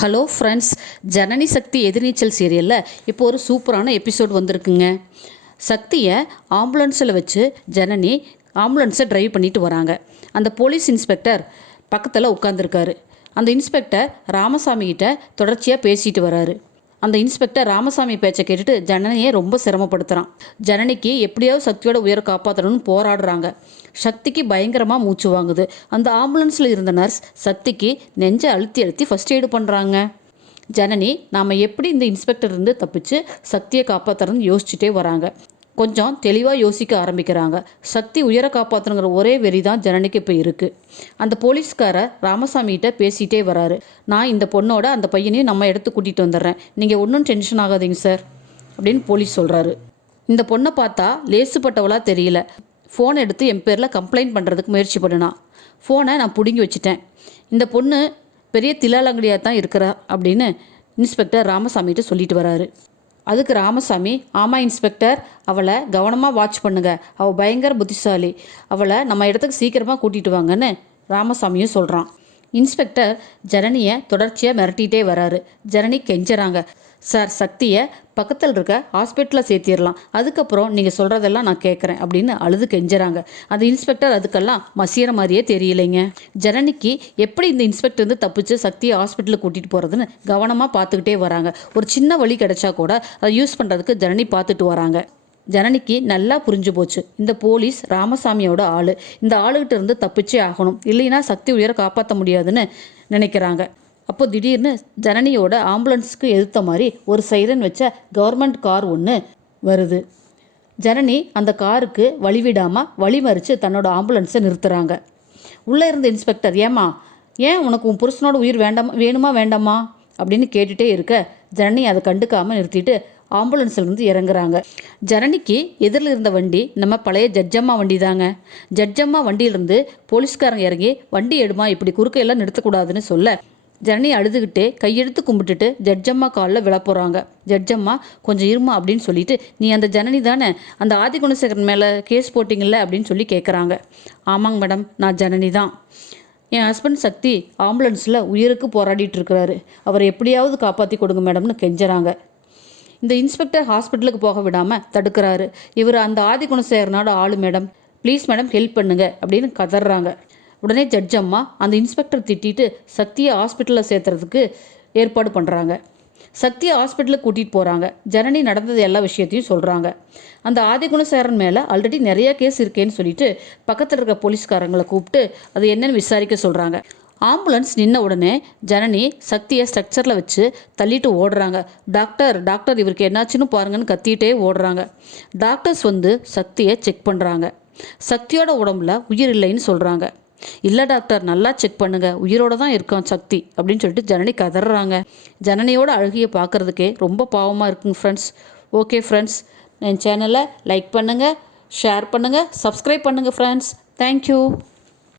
Hello friends Janani சக்தி எதிர்நீச்சல் சீரியலில் இப்போ ஒரு சூப்பரான எபிசோட் வந்திருக்குங்க. சக்தியை ஆம்புலன்ஸில் வச்சு ஜனனி ஆம்புலன்ஸை டிரைவ் பண்ணிட்டு வராங்க. அந்த போலீஸ் இன்ஸ்பெக்டர் பக்கத்தில் உட்காந்துருக்காரு அந்த இன்ஸ்பெக்டர் ராமசாமி கிட்ட தொடர்ச்சியாக பேசிட்டு வராரு. அந்த இன்ஸ்பெக்டர் ராமசாமி பேச்சை கேட்டுட்டு ஜனனியை ரொம்ப சிரமப்படுத்துகிறான் ஜனனிக்கு எப்படியாவது சக்தியோட உயர காப்பாற்றணும்னு போராடுறாங்க. சக்திக்கு பயங்கரமாக மூச்சு வாங்குது. அந்த ஆம்புலன்ஸில் இருந்த நர்ஸ் சக்திக்கு நெஞ்சை அழுத்தி அழுத்தி ஃபஸ்ட் எய்டு பண்ணுறாங்க ஜனனி நாம் எப்படி இந்த இன்ஸ்பெக்டர் இருந்து தப்பிச்சு சக்தியை காப்பாற்றுறதுன்னு யோசிச்சுட்டே வராங்க. கொஞ்சம் தெளிவாக யோசிக்க ஆரம்பிக்கிறாங்க. சக்தி உயர காப்பாற்றணுங்கிற ஒரே வெறி தான் ஜனனிக்கு இப்போ இருக்குது அந்த போலீஸ்காரர் ராமசாமிகிட்ட பேசிகிட்டே வராரு. நான் இந்த பொண்ணோட அந்த பையனையும் நம்ம எடுத்து கூட்டிகிட்டு வந்துடுறேன். நீங்கள் ஒன்றும் டென்ஷன் ஆகாதீங்க சார் அப்படின்னு போலீஸ் சொல்கிறாரு இந்த பொண்ணை பார்த்தா லேசுப்பட்டவளாக தெரியல. ஃபோன் எடுத்து என் பேரில் கம்ப்ளைண்ட் பண்ணுறதுக்கு முயற்சி பண்ணினா. ஃபோனை நான் பிடுங்கி வச்சுட்டேன். இந்த பொண்ணு பெரிய தில்லாலங்கடியாக தான் இருக்கிறா அப்படின்னு இன்ஸ்பெக்டர் ராமசாமிகிட்ட சொல்லிட்டு வராரு. அதுக்கு ராமசாமி ஆமாம் இன்ஸ்பெக்டர் அவளை கவனமாக வாட்ச் பண்ணுங்க. அவள் பயங்கர புத்திசாலி. அவளை நம்ம இடத்துக்கு சீக்கிரமாக கூட்டிகிட்டு வாங்கன்னு ராமசாமியும் சொல்கிறான் இன்ஸ்பெக்டர் ஜனனியை தொடர்ச்சியாக மிரட்டிகிட்டே வராரு. ஜனனி கெஞ்சுறாங்க. சார் சக்தியை பக்கத்தில் இருக்க ஹாஸ்பிட்டலில் சேர்த்திடலாம். அதுக்கப்புறம் நீங்கள் சொல்கிறதெல்லாம் நான் கேட்குறேன் அப்படின்னு அழுது கெஞ்சுறாங்க. அந்த இன்ஸ்பெக்டர் அதுக்கெல்லாம் மசிகிற மாதிரியே தெரியலைங்க. ஜனனிக்கு எப்படி இந்த இன்ஸ்பெக்டர் வந்து தப்பிச்சு சக்தியை ஹாஸ்பிட்டலுக்கு கூட்டிகிட்டு போகிறதுன்னு கவனமாக பார்த்துக்கிட்டே வராங்க. ஒரு சின்ன வழி கிடைச்சா கூட அதை யூஸ் பண்ணுறதுக்கு ஜனனி பார்த்துட்டு வராங்க. ஜனனிக்கு நல்லா புரிஞ்சு போச்சு. இந்த போலீஸ் ராமசாமியோட ஆள். இந்த ஆளுகிட்ட இருந்து தப்பிச்சே ஆகணும். இல்லைன்னா சக்தி உயர காப்பாற்ற முடியாதுன்னு நினைக்கிறாங்க. அப்போ திடீர்னு ஜனனியோட ஆம்புலன்ஸுக்கு எதிர்த்த மாதிரி ஒரு சைரன் வச்ச கவர்மெண்ட் கார் ஒன்று வருது. ஜனனி அந்த காருக்கு வழிவிடாமல் வழிமறித்து தன்னோட ஆம்புலன்ஸை நிறுத்துகிறாங்க உள்ளே இருந்த இன்ஸ்பெக்டர் ஏமா ஏன் உனக்கு உன் புருஷனோட உயிர் வேண்டாமா வேணுமா வேண்டாமா? அப்படின்னு கேட்டுகிட்டே இருக்க ஜனனி அதை கண்டுக்காமல் நிறுத்திட்டு ஆம்புலன்ஸ்லேருந்து இறங்குறாங்க. ஜனனிக்கு எதிரில் இருந்த வண்டி நம்ம பழைய ஜட்ஜம்மா வண்டி தாங்க ஜட்ஜம்மா வண்டியிலிருந்து போலீஸ்காரங்க இறங்கி வண்டி எடுமா இப்படி குறுக்கையெல்லாம் நிறுத்தக்கூடாதுன்னு சொல்ல ஜனனி அழுதுகிட்டே கையெடுத்து கும்பிட்டுட்டு ஜட்ஜம்மா காலில் விழ போகிறாங்க ஜட்ஜம்மா கொஞ்சம் இருமா அப்படின்னு சொல்லிட்டு நீ அந்த ஜனனி தானே? அந்த ஆதிகுணசேகரன் மேலே கேஸ் போட்டிங்கல்ல? அப்படின்னு சொல்லி கேட்குறாங்க ஆமாங்க மேடம் நான் ஜனனி தான். என் ஹஸ்பண்ட் சக்தி ஆம்புலன்ஸில் உயிருக்கு போராடிட்டு இருக்கிறாரு அவரை எப்படியாவது காப்பாற்றி கொடுங்க மேடம்னு கெஞ்சுறாங்க. இந்த இன்ஸ்பெக்டர் ஹாஸ்பிட்டலுக்கு போக விடாமல் தடுக்கிறாரு. இவர் அந்த ஆதிகுணசேகரனோட ஆளு மேடம். ப்ளீஸ் மேடம் ஹெல்ப் பண்ணுங்க அப்படின்னு கதறாங்க. உடனே ஜட்ஜ் அம்மா அந்த இன்ஸ்பெக்டர் திட்டிட்டு சக்தியை ஹாஸ்பிட்டலில் சேர்த்துறதுக்கு ஏற்பாடு பண்ணுறாங்க சக்தியை ஹாஸ்பிட்டலுக்கு கூட்டிகிட்டு போகிறாங்க ஜனனி நடந்தது எல்லா விஷயத்தையும் சொல்கிறாங்க அந்த ஆதிகுணசேரன் மேலே ஆல்ரெடி நிறைய கேஸ் இருக்கேன்னு சொல்லிட்டு பக்கத்தில் இருக்க போலீஸ்காரங்களை கூப்பிட்டு அது என்னன்னு விசாரிக்க சொல்கிறாங்க ஆம்புலன்ஸ் நின்ன உடனே ஜனனி சக்தியை ஸ்ட்ரக்சரில் வச்சு தள்ளிட்டு ஓடுறாங்க. டாக்டர் டாக்டர் இவருக்கு என்னாச்சுன்னு பாருங்கன்னு கத்திட்டே ஓடுறாங்க. டாக்டர்ஸ் வந்து சக்தியை செக் பண்ணுறாங்க சக்தியோட உடம்புல உயிர் இல்லைன்னு சொல்கிறாங்க இல்லை டாக்டர் நல்லா செக் பண்ணுங்க. உயிரோட தான் இருக்கான் சக்தி. அப்படின்னு சொல்லிட்டு ஜனனி கதறாங்க. ஜனனியோட அழுகியை பார்க்குறதுக்கே ரொம்ப பாவமாக இருக்குங்க ஃப்ரெண்ட்ஸ் ஓகே ஃப்ரெண்ட்ஸ் என் சேனலை லைக் பண்ணுங்கள் ஷேர் பண்ணுங்கள் சப்ஸ்கிரைப் பண்ணுங்கள் ஃப்ரெண்ட்ஸ் தேங்க்யூ